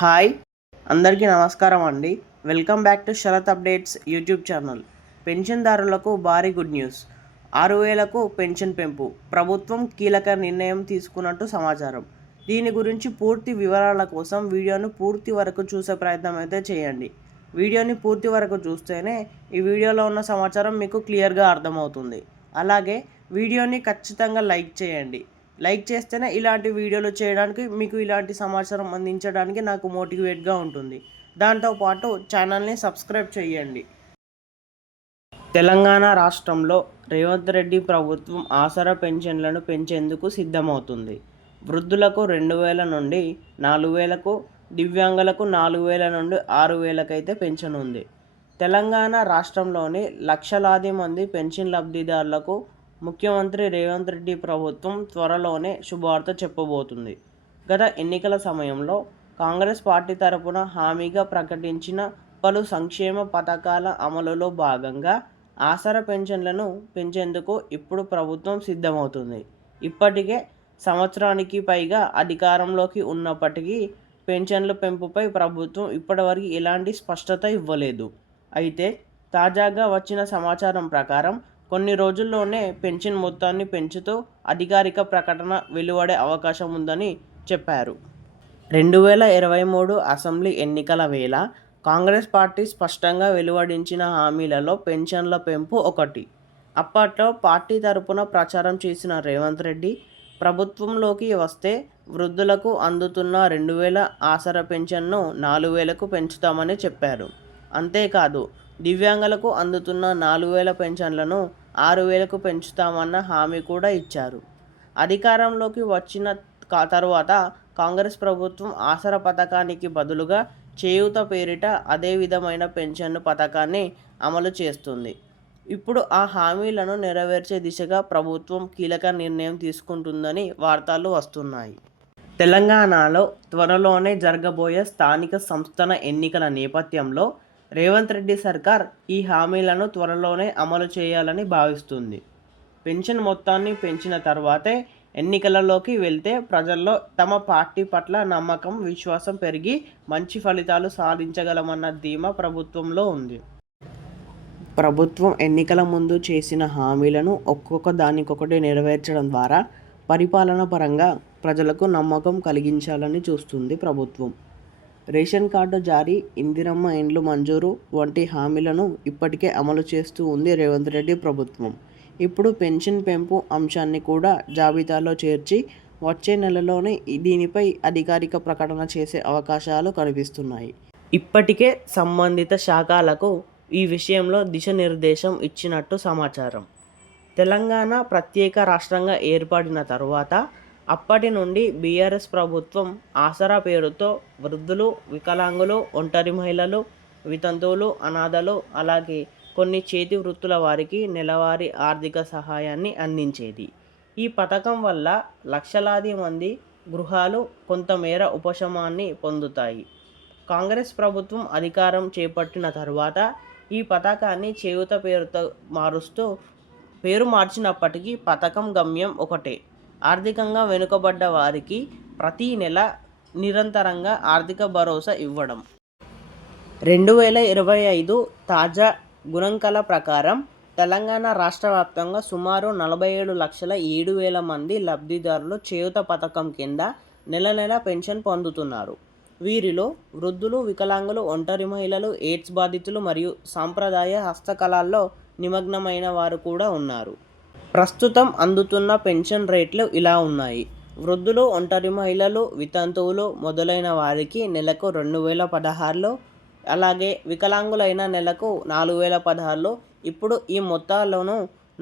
Hi, అందరికీ నమస్కారం అండి. Welcome back to Sharath Updates YouTube channel. పెన్షన్దారులకు భారీ గుడ్ న్యూస్. 6,000కు పెన్షన్ పెంపు. ప్రభుత్వం కీలక నిర్ణయం తీసుకున్నట్టు సమాచారం. దీని గురించి పూర్తి వివరాల కోసం వీడియోను పూర్తి వరకు చూసే ప్రయత్నం అయితే చేయండి. వీడియోని పూర్తి వరకు చూస్తేనే ఈ వీడియోలో ఉన్న సమాచారం మీకు క్లియర్గా అర్థమవుతుంది. అలాగే వీడియోని ఖచ్చితంగా లైక్ చేయండి. లైక్ చేస్తేనే ఇలాంటి వీడియోలు చేయడానికి, మీకు ఇలాంటి సమాచారం అందించడానికి నాకు మోటివేట్గా ఉంటుంది. దాంతోపాటు ఛానల్ని సబ్స్క్రైబ్ చేయండి. తెలంగాణ రాష్ట్రంలో రేవంత్ రెడ్డి ప్రభుత్వం ఆసరా పెన్షన్లను పెంచేందుకు సిద్ధమవుతుంది. వృద్ధులకు 2,000 నుండి 4,000కు, దివ్యాంగులకు 4,000 నుండి 6,000కు అయితే పెన్షన్ ఉంది. తెలంగాణ రాష్ట్రంలోని లక్షలాది మంది పెన్షన్ లబ్ధిదారులకు ముఖ్యమంత్రి రేవంత్ రెడ్డి ప్రభుత్వం త్వరలోనే శుభవార్త చెప్పబోతుంది. గత ఎన్నికల సమయంలో కాంగ్రెస్ పార్టీ తరపున హామీగా ప్రకటించిన పలు సంక్షేమ పథకాల అమలులో భాగంగా ఆసరా పెన్షన్లను పెంచేందుకు ఇప్పుడు ప్రభుత్వం సిద్ధమవుతుంది. ఇప్పటికే సంవత్సరానికి పైగా అధికారంలోకి ఉన్నప్పటికీ పెన్షన్ల పెంపుపై ప్రభుత్వం ఇప్పటివరకు ఎలాంటి స్పష్టత ఇవ్వలేదు. అయితే తాజాగా వచ్చిన సమాచారం ప్రకారం కొన్ని రోజుల్లోనే పెన్షన్ మొత్తాన్ని పెంచుతూ అధికారిక ప్రకటన వెలువడే అవకాశం ఉందని చెప్పారు. 2023 అసెంబ్లీ ఎన్నికల వేళ కాంగ్రెస్ పార్టీ స్పష్టంగా వెలువడించిన హామీలలో పెన్షన్ల పెంపు ఒకటి. అప్పట్లో పార్టీ తరపున ప్రచారం చేసిన రేవంత్ రెడ్డి ప్రభుత్వంలోకి వస్తే వృద్ధులకు అందుతున్న 2,000 ఆసరా పెన్షన్ను 4,000కు పెంచుతామని చెప్పారు. అంతేకాదు, దివ్యాంగులకు అందుతున్న 4,000 పెన్షన్లను 6,000కు పెంచుతామన్న హామీ కూడా ఇచ్చారు. అధికారంలోకి వచ్చిన తరువాత కాంగ్రెస్ ప్రభుత్వం ఆసరా పథకానికి బదులుగా చేయూత పేరిట అదే విధమైన పెన్షన్ పథకాన్ని అమలు చేస్తుంది. ఇప్పుడు ఆ హామీలను నెరవేర్చే దిశగా ప్రభుత్వం కీలక నిర్ణయం తీసుకుంటుందని వార్తలు వస్తున్నాయి. తెలంగాణలో త్వరలోనే జరగబోయే స్థానిక సంస్థల ఎన్నికల నేపథ్యంలో రేవంత్ రెడ్డి సర్కార్ ఈ హామీలను త్వరలోనే అమలు చేయాలని భావిస్తుంది. పెన్షన్ మొత్తాన్ని పెంచిన తర్వాతే ఎన్నికలలోకి వెళ్తే ప్రజల్లో తమ పార్టీ పట్ల నమ్మకం, విశ్వాసం పెరిగి మంచి ఫలితాలు సాధించగలమన్న ధీమా ప్రభుత్వంలో ఉంది. ప్రభుత్వం ఎన్నికల ముందు చేసిన హామీలను ఒక్కొక్క దానికొకటి నెరవేర్చడం ద్వారా పరిపాలన పరంగా ప్రజలకు నమ్మకం కలిగించాలని చూస్తుంది ప్రభుత్వం. రేషన్ కార్డు జారీ, ఇందిరమ్మ ఇండ్లు మంజూరు వంటి హామీలను ఇప్పటికే అమలు చేస్తూ ఉంది రేవంత్ రెడ్డి ప్రభుత్వం. ఇప్పుడు పెన్షన్ పెంపు అంశాన్ని కూడా జాబితాలో చేర్చి వచ్చే నెలలోనే దీనిపై అధికారిక ప్రకటన చేసే అవకాశాలు కనిపిస్తున్నాయి. ఇప్పటికే సంబంధిత శాఖలకు ఈ విషయంలో దిశానిర్దేశం ఇచ్చినట్టు సమాచారం. తెలంగాణ ప్రత్యేక రాష్ట్రంగా ఏర్పడిన తరువాత అప్పటి నుండి బీఆర్ఎస్ ప్రభుత్వం ఆసరా పేరుతో వృద్ధులు, వికలాంగులు, ఒంటరి మహిళలు, వితంతువులు, అనాథలు, అలాగే కొన్ని చేతి వృత్తుల వారికి నెలవారీ ఆర్థిక సహాయాన్ని అందించేది. ఈ పథకం వల్ల లక్షలాది మంది గృహాలు కొంతమేర ఉపశమాన్ని పొందుతాయి. కాంగ్రెస్ ప్రభుత్వం అధికారం చేపట్టిన తరువాత ఈ పథకాన్ని చేయూత పేరుతో మారుస్తూ పేరు మార్చినప్పటికీ పథకం గమ్యం ఒకటే: ఆర్థికంగా వెనుకబడ్డ వారికి ప్రతి నెల నిరంతరంగా ఆర్థిక భరోసా ఇవ్వడం. 2025 తాజా గణాంకాల ప్రకారం తెలంగాణ రాష్ట్ర వ్యాప్తంగా సుమారు 47,07,000 మంది లబ్ధిదారులు చేయూత పథకం కింద నెల పెన్షన్ పొందుతున్నారు. వీరిలో వృద్ధులు, వికలాంగులు, ఒంటరి మహిళలు, ఎయిడ్స్ బాధితులు మరియు సాంప్రదాయ హస్తకళల్లో నిమగ్నమైన వారు కూడా ఉన్నారు. ప్రస్తుతం అందుతున్న పెన్షన్ రేట్లు ఇలా ఉన్నాయి. వృద్ధులు, ఒంటరి మహిళలు, వితంతువులు మొదలైన వారికి నెలకు 2,016, అలాగే వికలాంగులైన నెలకు 4,016. ఇప్పుడు ఈ మొత్తాలను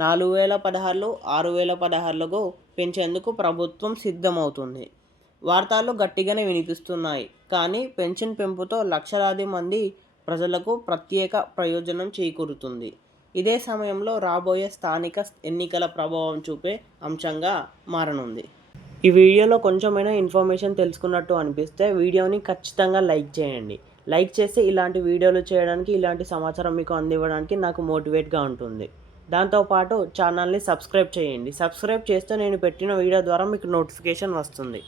4,016, 6,016కు పెంచేందుకు ప్రభుత్వం సిద్ధమవుతుంది. వార్తలు గట్టిగానే వినిపిస్తున్నాయి. కానీ పెన్షన్ పెంపుతో లక్షలాది మంది ప్రజలకు ప్రత్యేక ప్రయోజనం చేకూరుతుంది. ఇదే సమయంలో రాబోయే స్థానిక ఎన్నికల ప్రభావం చూపే అంశంగా మారనుంది. ఈ వీడియోలో కొంచెమైనా ఇన్ఫర్మేషన్ తెలుసుకున్నట్టు అనిపిస్తే వీడియోని ఖచ్చితంగా లైక్ చేయండి. లైక్ చేస్తే ఇలాంటి వీడియోలు చేయడానికి, ఇలాంటి సమాచారం మీకు అందివ్వడానికి నాకు మోటివేట్గా ఉంటుంది. దాంతోపాటు ఛానల్ని సబ్స్క్రైబ్ చేయండి. సబ్స్క్రైబ్ చేస్తే నేను పెట్టిన వీడియో ద్వారా మీకు నోటిఫికేషన్ వస్తుంది.